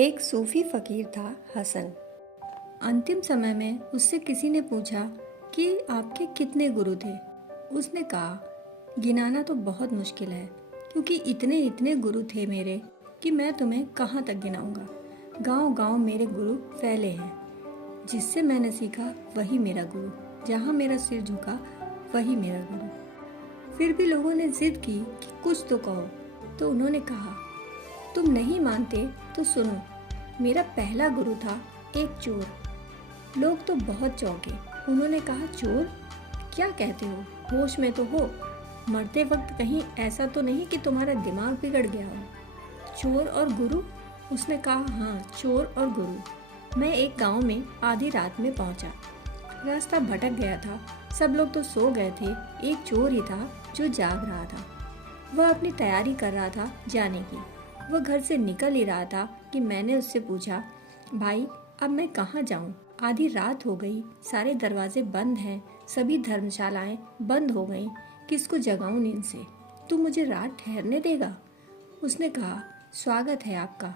एक सूफी फकीर था हसन। अंतिम समय में उससे किसी ने पूछा कि आपके कितने गुरु थे। उसने कहा, गिनाना तो बहुत मुश्किल है, क्योंकि इतने इतने गुरु थे मेरे कि मैं तुम्हें कहाँ तक गिनाऊंगा। गांव गांव मेरे गुरु फैले हैं। जिससे मैंने सीखा वही मेरा गुरु, जहाँ मेरा सिर झुका वही मेरा गुरु। फिर भी लोगों ने जिद की कि कुछ तो कहो, तो उन्होंने कहा, तुम नहीं मानते तो सुनो, मेरा पहला गुरु था एक चोर। लोग तो बहुत चौंके। उन्होंने कहा, चोर? क्या कहते हो? होश में तो हो? मरते वक्त कहीं ऐसा तो नहीं कि तुम्हारा दिमाग बिगड़ गया हो? चोर और गुरु? उसने कहा, हाँ, चोर और गुरु। मैं एक गांव में आधी रात में पहुंचा। रास्ता भटक गया था। सब लोग तो सो गए थे। एक चोर ही था जो जाग रहा था। वह अपनी तैयारी कर रहा था जाने की। वह घर से निकल ही रहा था कि मैंने उससे पूछा, भाई, अब मैं कहाँ जाऊँ? आधी रात हो गई, सारे दरवाजे बंद हैं, सभी धर्मशालाएं बंद हो गईं। किसको जगाऊं नींद से? तू मुझे रात ठहरने देगा? उसने कहा, स्वागत है आपका।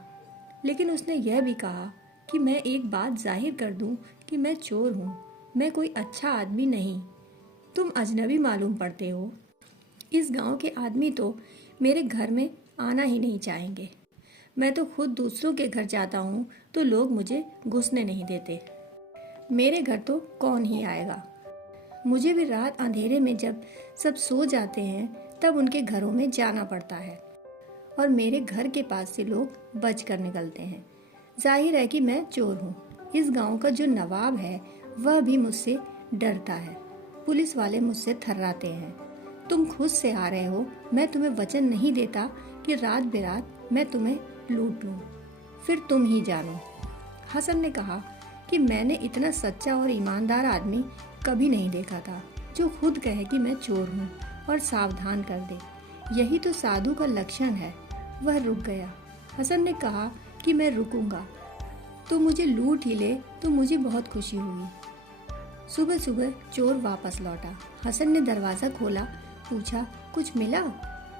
लेकिन उसने यह भी कहा कि मैं एक बात जाहिर कर दूं कि मैं चोर हूँ, मैं कोई अच्छा आदमी नहीं। तुम अजनबी मालूम पड़ते हो। इस गांव के आदमी तो मेरे घर में आना ही नहीं चाहेंगे। मैं तो खुद दूसरों के घर जाता हूँ तो लोग मुझे घुसने नहीं देते। मेरे घर तो कौन ही आएगा। मुझे भी रात अंधेरे में जब सब सो जाते हैं तब उनके घरों में जाना पड़ता है, और मेरे घर के पास से लोग बच कर निकलते हैं। जाहिर है कि मैं चोर हूँ। इस गांव का जो नवाब है वह भी मुझसे डरता है। पुलिस वाले मुझसे थर्राते हैं। तुम खुद से आ रहे हो, मैं तुम्हें वचन नहीं देता कि रात बेरात मैं तुम्हें लूट लूँ। फिर तुम ही जानो। हसन ने कहा कि मैंने इतना सच्चा और ईमानदार आदमी कभी नहीं देखा था, जो खुद कहे कि मैं चोर हूँ और सावधान कर दे। यही तो साधु का लक्षण है। वह रुक गया। हसन ने कहा कि मैं रुकूंगा तो मुझे लूट ही ले तो मुझे बहुत खुशी हुई। सुबह सुबह चोर वापस लौटा। हसन ने दरवाज़ा खोला, पूछा, कुछ मिला?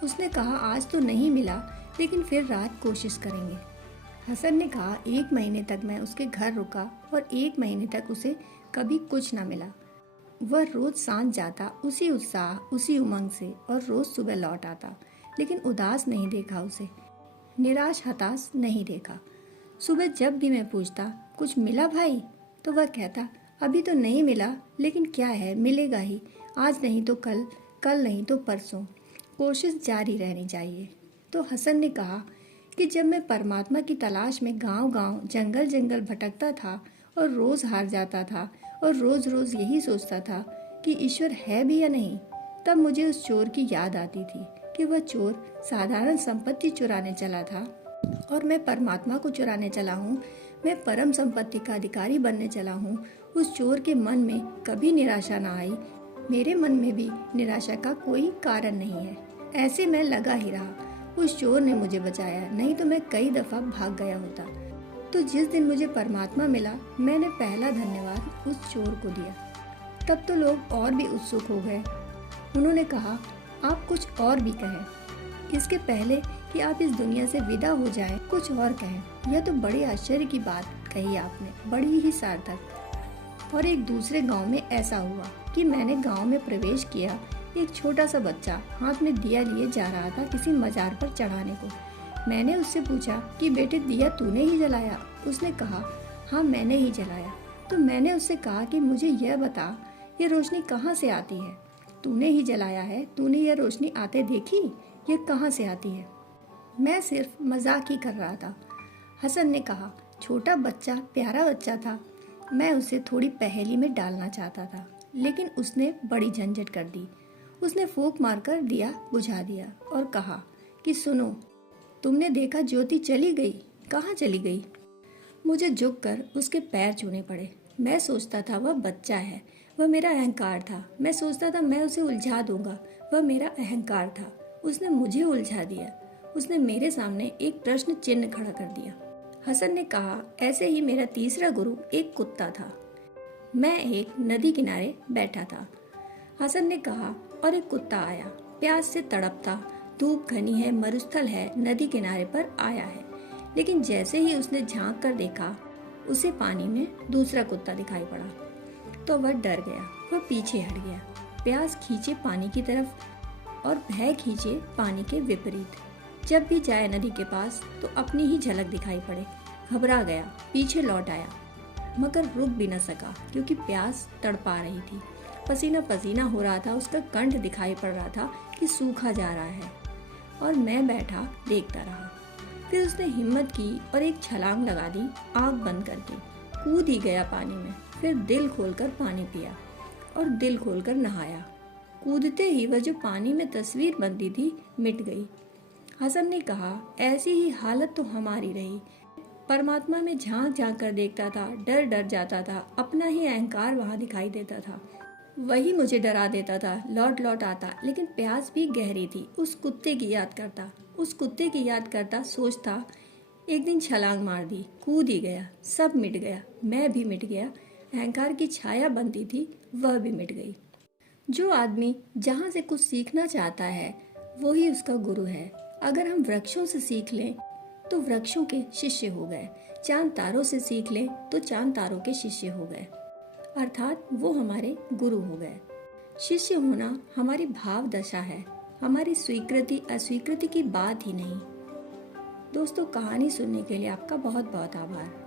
उसने कहा, आज तो नहीं मिला, लेकिन फिर रात कोशिश करेंगे। हसन ने कहा, 1 महीने तक मैं उसके घर रुका और 1 महीने तक उसे कभी कुछ न मिला। वह रोज सांझ जाता, उसी उत्साह, उसी उमंग से, और रोज सुबह लौट आता, लेकिन उदास नहीं देखा उसे, निराश हताश नहीं देखा। सुबह जब भी मैं पूछता, कुछ मिला भाई? तो वह कहता, अभी तो नहीं मिला, लेकिन क्या है, मिलेगा ही। आज नहीं तो कल, कल नहीं तो परसों, कोशिश जारी रहनी चाहिए। तो हसन ने कहा कि जब मैं परमात्मा की तलाश में गांव गांव, जंगल जंगल भटकता था और रोज हार जाता था और रोज रोज यही सोचता था कि ईश्वर है भी या नहीं, तब मुझे उस चोर की याद आती थी कि वह चोर साधारण संपत्ति चुराने चला था और मैं परमात्मा को चुराने चला हूँ। मैं परम संपत्ति का अधिकारी बनने चला हूँ। उस चोर के मन में कभी निराशा ना आई। मेरे मन में भी निराशा का कोई कारण नहीं है। ऐसे मैं लगा ही रहा। उस चोर ने मुझे बचाया, नहीं तो मैं कई दफा भाग गया होता। तो जिस दिन मुझे परमात्मा मिला, मैंने पहला धन्यवाद उस चोर को दिया। तब तो लोग और भी उत्सुक हो गए। उन्होंने कहा, आप कुछ और भी कहें। इसके पहले कि आप इस दुनिया से विदा हो जाएं, कुछ और कहें। यह तो बड़ी आश्चर्य की बात कही आपने, बड़ी ही सार्थक। और एक दूसरे गांव में ऐसा हुआ कि मैंने गांव में प्रवेश किया। एक छोटा सा बच्चा हाथ में दिया लिए जा रहा था किसी मजार पर चढ़ाने को। मैंने उससे पूछा कि बेटे, दिया तूने ही जलाया? उसने कहा, हाँ, मैंने ही जलाया। तो मैंने उससे कहा कि मुझे यह बता, ये रोशनी कहाँ से आती है? तूने ही जलाया है, तूने यह रोशनी आते देखी? ये कहाँ से आती है? मैं सिर्फ मजाक ही कर रहा था। हसन ने कहा, छोटा बच्चा प्यारा बच्चा था। मैं उसे थोड़ी पहेली में डालना चाहता था, लेकिन उसने बड़ी झंझट कर दी। उसने फूंक मारकर दिया बुझा दिया और कहा कि सुनो, तुमने देखा ज्योति चली गई? कहाँ चली गई? मुझे झुककर उसके पैर छूने पड़े। मैं सोचता था वह बच्चा है, वह मेरा अहंकार था। मैं सोचता था मैं उसे उलझा दूंगा, वह मेरा अहंकार था। उसने मुझे उलझा दिया। उसने मेरे सामने एक प्रश्न चिन्ह खड़ा कर दिया। हसन ने कहा, ऐसे ही मेरा तीसरा गुरु एक कुत्ता था। मैं एक नदी किनारे बैठा था। हसन ने कहा, और एक कुत्ता आया, प्यास से तड़पता, धूप घनी है, मरुस्थल है, नदी किनारे पर आया है, लेकिन जैसे ही उसने झांक कर देखा, उसे पानी में दूसरा कुत्ता दिखाई पड़ा तो वह डर गया। वह पीछे हट गया, प्यास खींचे पानी की तरफ और भय खींचे पानी के विपरीत। जब भी जाए नदी के पास तो अपनी ही झलक दिखाई पड़े। घबरा गया, पीछे लौट आया, मगर रुक भी न सका क्योंकि प्यास तड़पा रही थी। पसीना पसीना हो रहा था, उसका कंठ दिखाई पड़ रहा था कि सूखा जा रहा है। और मैं बैठा देखता रहा। फिर उसने हिम्मत की और एक छलांग लगा दी, आँख बंद करके कूद ही गया पानी में। फिर दिल खोलकर पानी पिया और दिल खोलकर नहाया। कूदते ही वह जो पानी में तस्वीर बनती थी मिट गई। हसन ने कहा, ऐसी ही हालत तो हमारी रही। परमात्मा में झांक झांक कर देखता था, डर डर जाता था, अपना ही अहंकार वहाँ दिखाई देता था। वही मुझे डरा देता था, लौट लौट आता। लेकिन प्यास भी गहरी थी। उस कुत्ते की याद करता सोचता, एक दिन छलांग मार दी, कूद ही गया, सब मिट गया, मैं भी मिट गया। अहंकार की छाया बनती थी, वह भी मिट गई। जो आदमी जहाँ से कुछ सीखना चाहता है वो ही उसका गुरु है। अगर हम वृक्षों से सीख लें तो वृक्षों के शिष्य हो गए, चांद तारों से सीख लें तो चांद तारों के शिष्य हो गए, अर्थात वो हमारे गुरु हो गए। शिष्य होना हमारी भाव दशा है, हमारी स्वीकृति अस्वीकृति की बात ही नहीं। दोस्तों, कहानी सुनने के लिए आपका बहुत बहुत आभार।